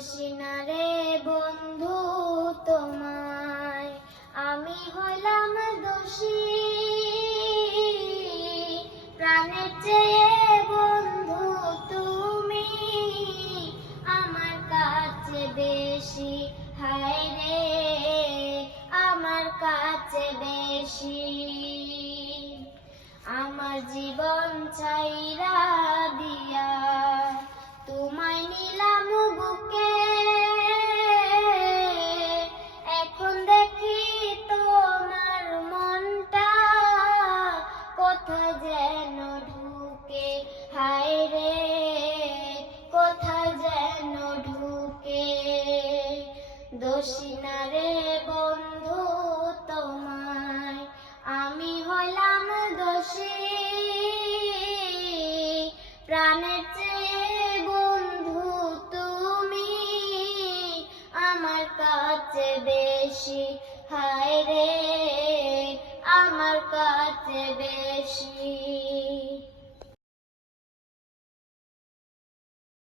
দোষী না রে বন্ধু তোমায়, আমি হলাম দোষী। প্রাণের চেয়ে বন্ধু তুমি আমার কাছে বেশি, হায় রে আমার কাছে বেশি। আমার জীবন ছাইরা দিয়া তোমায় নিলাম বুকে, এখন দেখি তোমার মনটা কোথায় যেন ঢুকে, হায় রে কোথায় যেন ঢুকে। দোষী না রে বন্ধু তোমায়, আমি হলাম দোষী। প্রাণের চেয়ে বন্ধু তুমি আমার কাছে বেশি, হায় রে আমার কাছে বেশি।